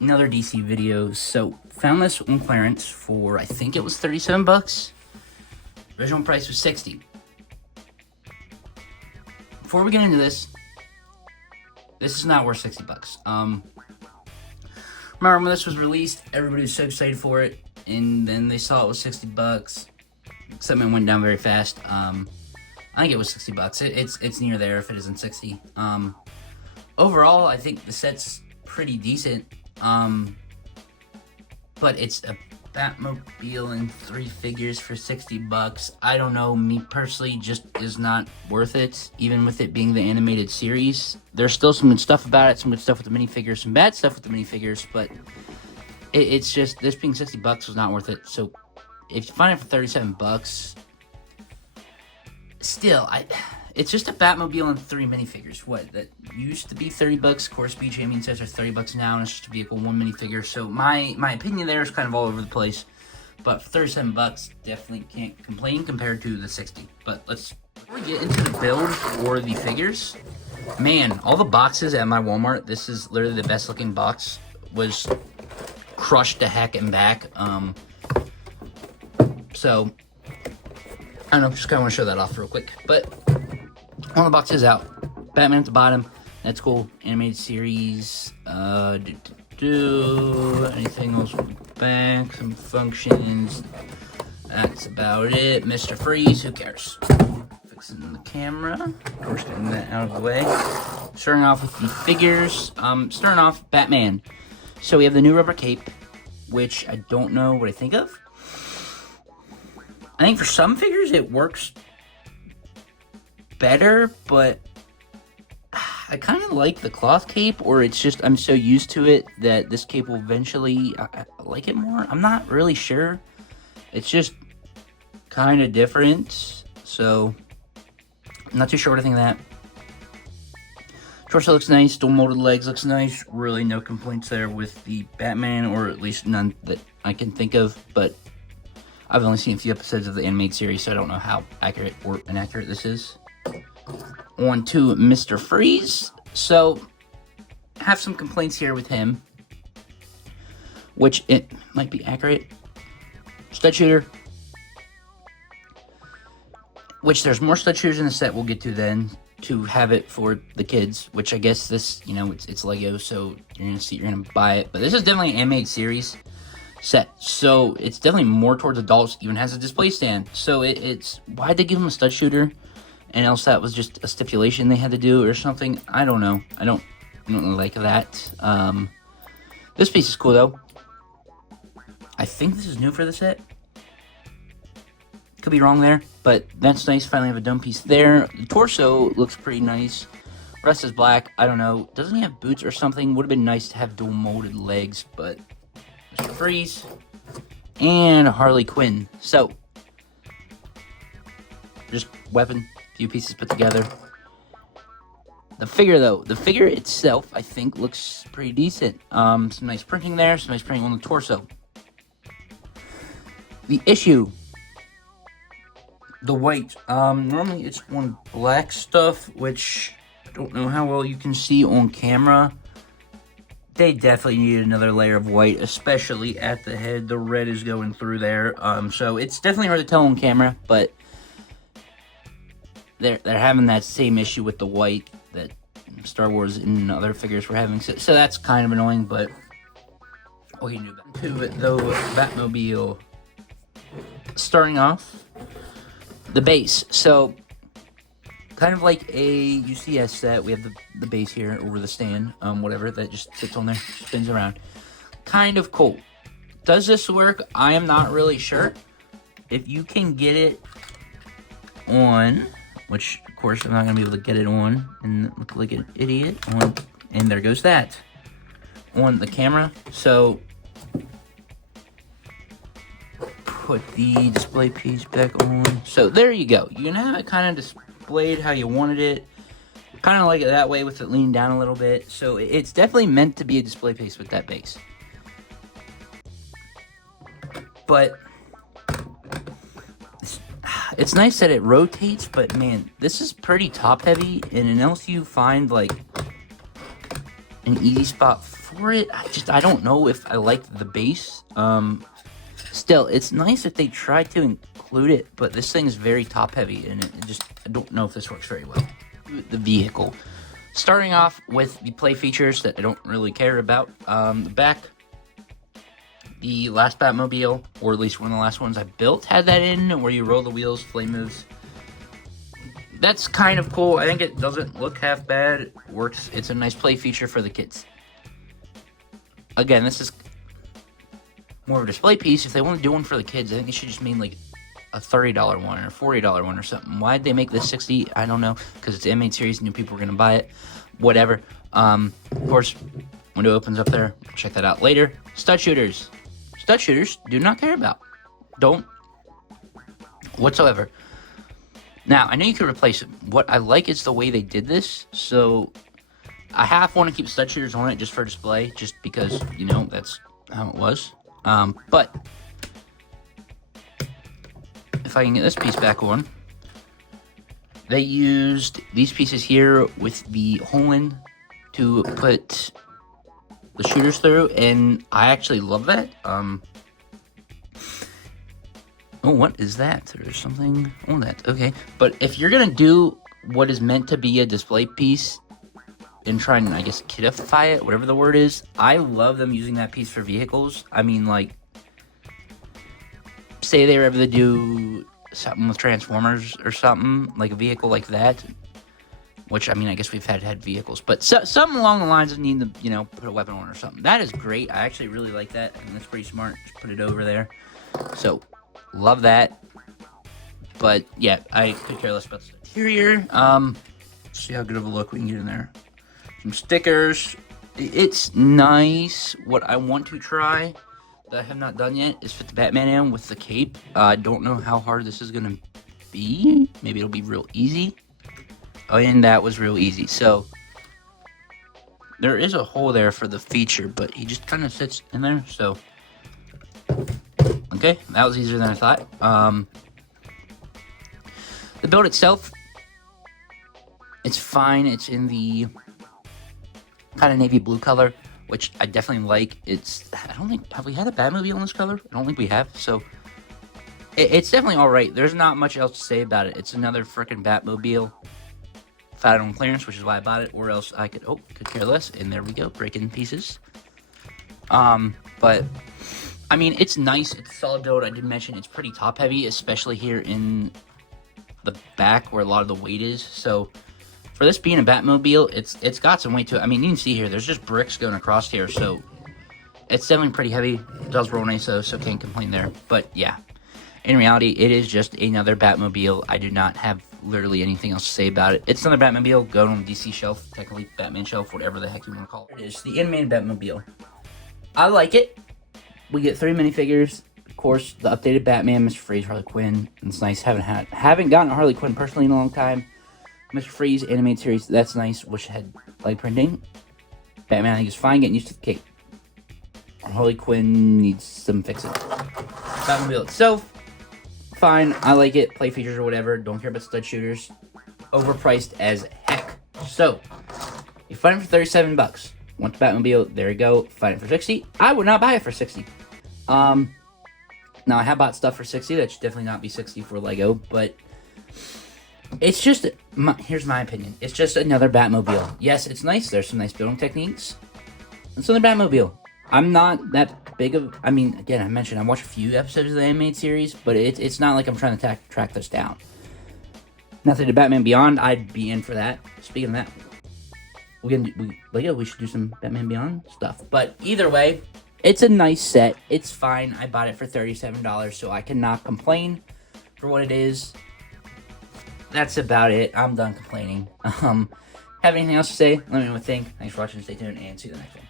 Another DC video. So, found this on clearance for, I think it was 37 bucks. Original price was 60. Before we get into this is not worth 60 bucks. Remember when this was released, everybody was so excited for it, and then they saw it was 60 bucks. Something went down very fast. I think it was 60 bucks. It's near there if it isn't 60. Overall, I think the set's pretty decent. But it's a Batmobile and 3 figures for 60 bucks. I don't know, me personally, just is not worth it, even with it being the animated series. There's still some good stuff about it, some good stuff with the minifigures, some bad stuff with the minifigures, but it's just, this being 60 bucks was not worth it. So if you find it for 37 bucks, still, it's just a Batmobile and 3 minifigures. What, that used to be 30 bucks. Of course, BJ says they're 30 bucks now, and it's just a vehicle, 1 minifigure. So my opinion there is kind of all over the place. But for 37 bucks, definitely can't complain compared to the 60. But before we get into the build or the figures, man, all the boxes at my Walmart, this is literally the best looking box, was crushed to heck and back. So, I don't know, just kind of want to show that off real quick. But all the boxes out. Batman at the bottom. That's cool. Animated series. Anything else from the back? Some functions. That's about it. Mr. Freeze. Who cares? Fixing the camera. Of course, getting that out of the way. Starting off with the figures. Starting off, Batman. So we have the new rubber cape, which I don't know what I think of. I think for some figures it works better, but I kind of like the cloth cape, or it's just I'm so used to it that this cape will eventually I like it more. I'm not really sure. It's just kind of different, so I'm not too sure what I think of that. Torso looks nice, dual molded legs looks nice. Really no complaints there with the Batman, or at least none that I can think of, but I've only seen a few episodes of the animated series, so I don't know how accurate or inaccurate this is. On to Mr. Freeze. So, have some complaints here with him, which it might be accurate. Stud shooter, which there's more stud shooters in the set we'll get to then, to have it for the kids, which I guess this, you know, it's Lego, so you're gonna buy it. But this is definitely an animated series set, so it's definitely more towards adults. Even has a display stand, so it's why'd they give him a stud shooter, and else that was just a stipulation they had to do or something. I don't know. I don't really like that. This piece is cool though. I think this is new for the set. Could be wrong there, but that's nice. Finally have a dome piece there. The torso looks pretty nice. Rest is black. I don't know. Doesn't he have boots or something? Would have been nice to have dual molded legs, but Mr. Freeze and Harley Quinn. So, just weapon, few pieces put together. The figure though, the figure itself, I think looks pretty decent. Some nice printing there, some nice printing on the torso. The issue, the white. Normally it's on black stuff, which I don't know how well you can see on camera. They definitely need another layer of white, especially at the head. The red is going through there. So it's definitely hard to tell on camera, but they're having that same issue with the white that Star Wars and other figures were having. So that's kind of annoying, but what can you do about it? To the Batmobile. Starting off, the base. So kind of like a UCS set, we have the base here over the stand, whatever, that just sits on there, spins around. Kind of cool. Does this work? I am not really sure. If you can get it on, which of course I'm not going to be able to get it on and look like an idiot on, and there goes that, on the camera. So, put the display piece back on. So there you go. You can have it kind of displayed how you wanted it. Kind of like it that way with it leaned down a little bit. So it's definitely meant to be a display piece with that base. But it's nice that it rotates, but man, this is pretty top heavy. And unless you find like an easy spot for it. I don't know if I like the base. Still, it's nice if they try to include it, but this thing is very top heavy, and I don't know if this works very well. The vehicle. Starting off with the play features that I don't really care about. The back, the last Batmobile, or at least one of the last ones I built, had that in, where you roll the wheels, flame moves. That's kind of cool. I think it doesn't look half bad. It works. It's a nice play feature for the kids. Again, this is more of a display piece. If they want to do one for the kids, I think they should just mean like a $30 one or $40 one or something. Why'd they make this $60? I don't know, because it's the animated series, new people were gonna buy it. Whatever. Of course, window opens up there. Check that out later. Stud shooters. Stud shooters do not care about. Don't whatsoever. Now, I know you can replace them. What I like is the way they did this. So I half want to keep stud shooters on it just for display, just because, you know, that's how it was. But if I can get this piece back on, they used these pieces here with the hole in to put the shooters through, and I actually love that. Oh, what is that? There's something on that. Okay, but if you're gonna do what is meant to be a display piece and try and, I guess, kidify it, whatever the word is, I love them using that piece for vehicles. I mean, like, say they were able to do something with Transformers or something, like a vehicle like that, which, I mean, I guess we've had vehicles, but something along the lines of needing to, you know, put a weapon on or something. That is great. I actually really like that. I think that's pretty smart. Just put it over there. So, love that. But, yeah, I could care less about the interior. See how good of a look we can get in there. Some stickers. It's nice. What I want to try that I have not done yet is fit the Batman in with the cape. I don't know how hard this is gonna be. Maybe it'll be real easy. Oh, and that was real easy. So there is a hole there for the feature, but he just kind of sits in there. So okay, that was easier than I thought. The build itself, it's fine. It's in the kind of navy blue color, which I definitely like. I don't think, have we had a Batmobile in this color? I don't think we have, so it's definitely alright. There's not much else to say about it. It's another freaking Batmobile. Found it on clearance, which is why I bought it, or else I could care less, and there we go, breaking pieces. But, I mean, it's nice, it's a solid build. I did mention it's pretty top heavy, especially here in the back where a lot of the weight is, so for this being a Batmobile, it's got some weight to it. I mean, you can see here, there's just bricks going across here, so it's definitely pretty heavy. It does roll nice, though, so can't complain there. But, yeah, in reality, it is just another Batmobile. I do not have literally anything else to say about it. It's another Batmobile going on the DC shelf, technically Batman shelf, whatever the heck you want to call it. It is the animated Batmobile. I like it. We get 3 minifigures. Of course, the updated Batman, Mr. Freeze, Harley Quinn. It's nice. Haven't gotten a Harley Quinn personally in a long time. Mr. Freeze animated series, that's nice. Wish it had light printing. Batman, I think, is fine. Getting used to the cape. Harley Quinn needs some fixing. Batmobile itself, fine. I like it. Play features or whatever. Don't care about stud shooters. Overpriced as heck. So, you find it for $37. Want the Batmobile? There you go. Find it for $60. I would not buy it for $60. Now I have bought stuff for $60. That should definitely not be $60 for Lego, but it's just, here's my opinion. It's just another Batmobile. Yes, it's nice. There's some nice building techniques. It's another Batmobile. I'm not that big of, I mean, again, I mentioned I watched a few episodes of the animated series, but it's not like I'm trying to track this down. Nothing to Batman Beyond. I'd be in for that. Speaking of that, we should do some Batman Beyond stuff. But either way, it's a nice set. It's fine. I bought it for $37, so I cannot complain for what it is. That's about it. I'm done complaining. Have anything else to say? Let me know what you think. Thanks for watching. Stay tuned and see you in the next one.